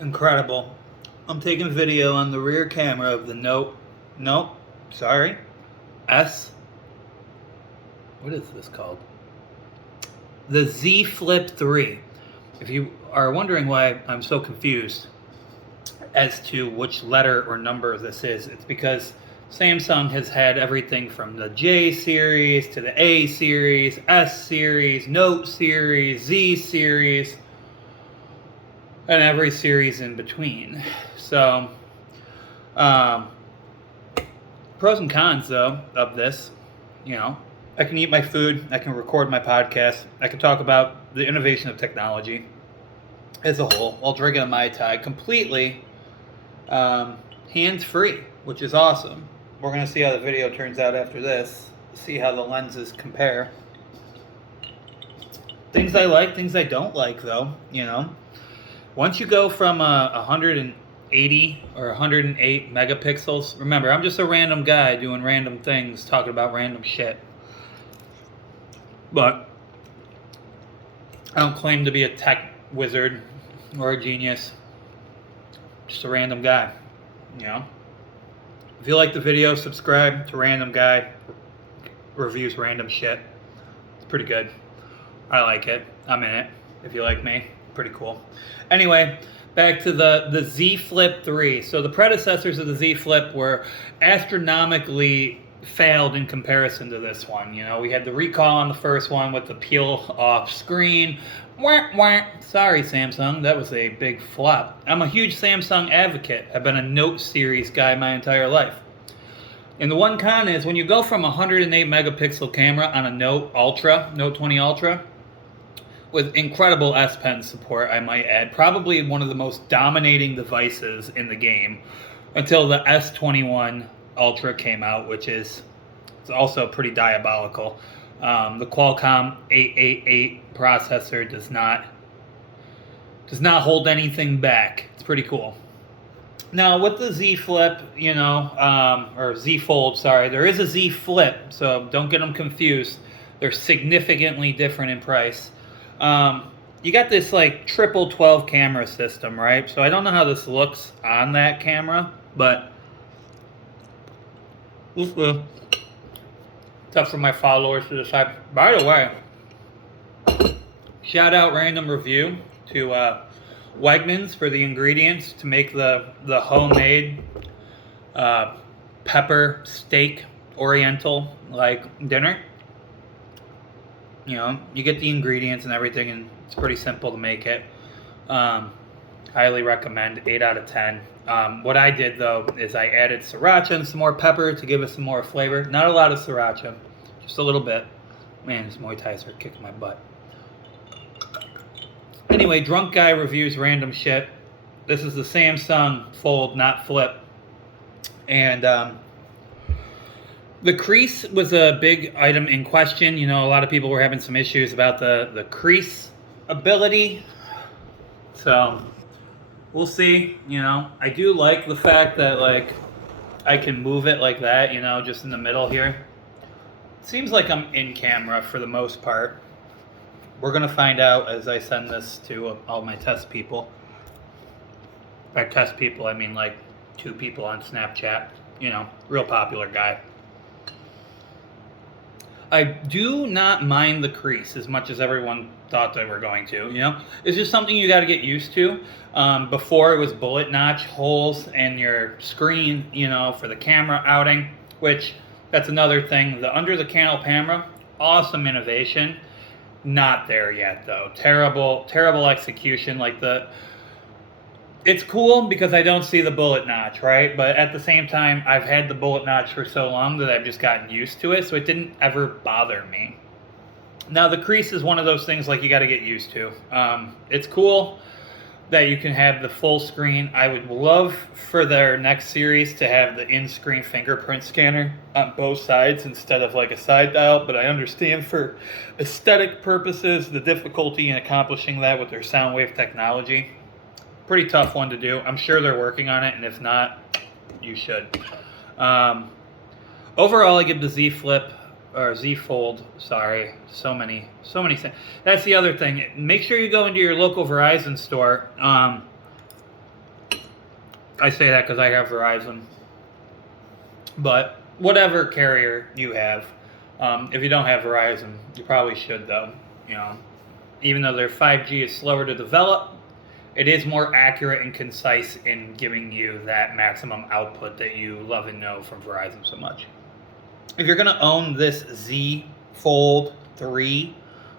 Incredible. I'm taking video on the rear camera of the Nope, sorry, S. What is this called? The Z Flip 3. If you are wondering why I'm so confused as to which letter or number this is, it's because Samsung has had everything from the J series to the A series, S series, Note series, Z series, and every series in between. So, um, pros and cons, though, of this, you know, I can eat my food, I can record my podcast, I can talk about the innovation of technology as a whole while drinking a Mai Tai completely hands-free, which is awesome. We're going to see how the video turns out after this, see how the lenses compare. Things I like, things I don't like, though, you know. Once you go from 180 or 108 megapixels, remember, I'm just a random guy doing random things, talking about random shit. But I don't claim to be a tech wizard or a genius. Just a random guy, you know. If you like the video, subscribe to Random Guy Reviews Random Shit. It's pretty good. I like it. I'm in it. If you like me, pretty cool. Anyway, back to the Z Flip 3. So the predecessors of the Z Flip were astronomically failed in comparison to this one. You know, we had the recall on the first one with the peel off screen. Wah, wah. Sorry, Samsung. That was a big flop. I'm a huge Samsung advocate. I've been a Note series guy my entire life. And the one con is when you go from a 108 megapixel camera on a Note 20 Ultra, with incredible S Pen support, I might add, probably one of the most dominating devices in the game until the S21 Ultra came out, which is it's also pretty diabolical. The Qualcomm 888 processor does not hold anything back. It's pretty cool. Now with the Z Flip, you know, or Z Fold, sorry, there is a Z Flip, so don't get them confused. They're significantly different in price. You got this like triple 12 camera system, right? So I don't know how this looks on that camera, but tough for my followers to decide. By the way, shout out random review to Wegmans for the ingredients to make the homemade pepper steak oriental like dinner. You know, you get the ingredients and everything, and it's pretty simple to make it. Highly recommend, 8 out of 10. What I did, though, is I added sriracha and some more pepper to give it some more flavor. Not a lot of sriracha, just a little bit. Man, this Muay Thais are kicking my butt. Anyway, Drunk Guy Reviews Random Shit. This is the Samsung Fold, not Flip. And the crease was a big item in question. You know, a lot of people were having some issues about the crease ability. So, we'll see. You know, I do like the fact that, like, I can move it like that, you know, just in the middle here. It seems like I'm in camera for the most part. We're going to find out as I send this to all my test people. By test people, I mean like 2 people on Snapchat. You know, real popular guy. I do not mind the crease as much as everyone thought they were going to, you know? It's just something you got to get used to. Before it was bullet notch holes in your screen, you know, for the camera outing, which that's another thing. The under the canal camera, awesome innovation. Not there yet, though. Terrible execution. Like it's cool because I don't see the bullet notch, right? But at the same time, I've had the bullet notch for so long that I've just gotten used to it, so it didn't ever bother me. Now, the crease is one of those things like you got to get used to. It's cool that you can have the full screen. I would love for their next series to have the in-screen fingerprint scanner on both sides instead of like a side dial, but I understand for aesthetic purposes the difficulty in accomplishing that with their Soundwave technology. Pretty tough one to do. I'm sure they're working on it, and if not, you should. Overall, I give the Z Flip or Z Fold. Sorry, so many things. That's the other thing. Make sure you go into your local Verizon store. I say that because I have Verizon. But whatever carrier you have, if you don't have Verizon, you probably should though. You know, even though their 5G is slower to develop, it is more accurate and concise in giving you that maximum output that you love and know from Verizon so much. If you're going to own this Z Fold 3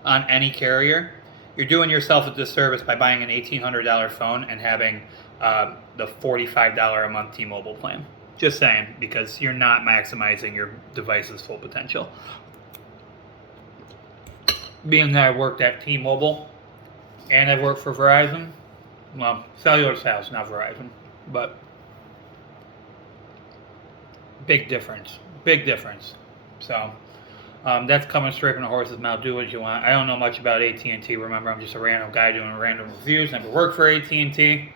on any carrier, you're doing yourself a disservice by buying an $1,800 phone and having the $45 a month T-Mobile plan. Just saying, because you're not maximizing your device's full potential. Being that I worked at T-Mobile and I've worked for Verizon, well, cellular sales, not Verizon, but big difference. Big difference. So that's coming straight from the horse's mouth. Do what you want. I don't know much about AT&T. Remember, I'm just a random guy doing random reviews. Never worked for AT&T,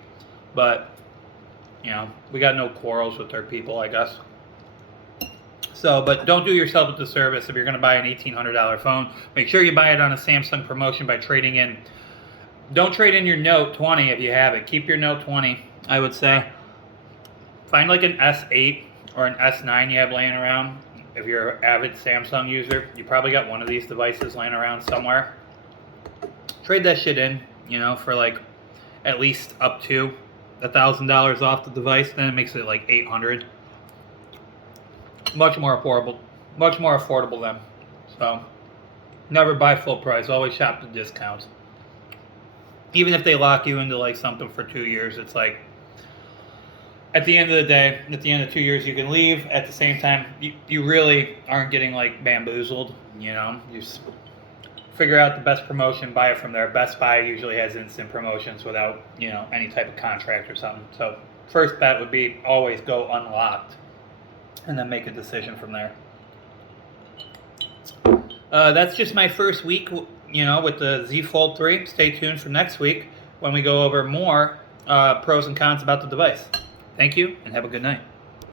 but you know, we got no quarrels with their people, I guess. So, but don't do yourself a disservice if you're going to buy an $1,800 phone. Make sure you buy it on a Samsung promotion by trading in. Don't trade in your Note 20 if you have it. Keep your Note 20, I would say. Find like an S8 or an S9 you have laying around. If you're an avid Samsung user, you probably got one of these devices laying around somewhere. Trade that shit in, you know, for like at least up to $1,000 off the device. Then it makes it like $800. Much more affordable then. So never buy full price. Always shop the discounts. Even if they lock you into like something for 2 years, it's like at the end of the day, at the end of 2 years, you can leave. At the same time, you really aren't getting like bamboozled. You know, you just figure out the best promotion, buy it from there. Best Buy usually has instant promotions without, you know, any type of contract or something. So first bet would be always go unlocked and then make a decision from there. That's just my first week, you know, with the Z Fold 3. Stay tuned for next week when we go over more pros and cons about the device. Thank you, and have a good night.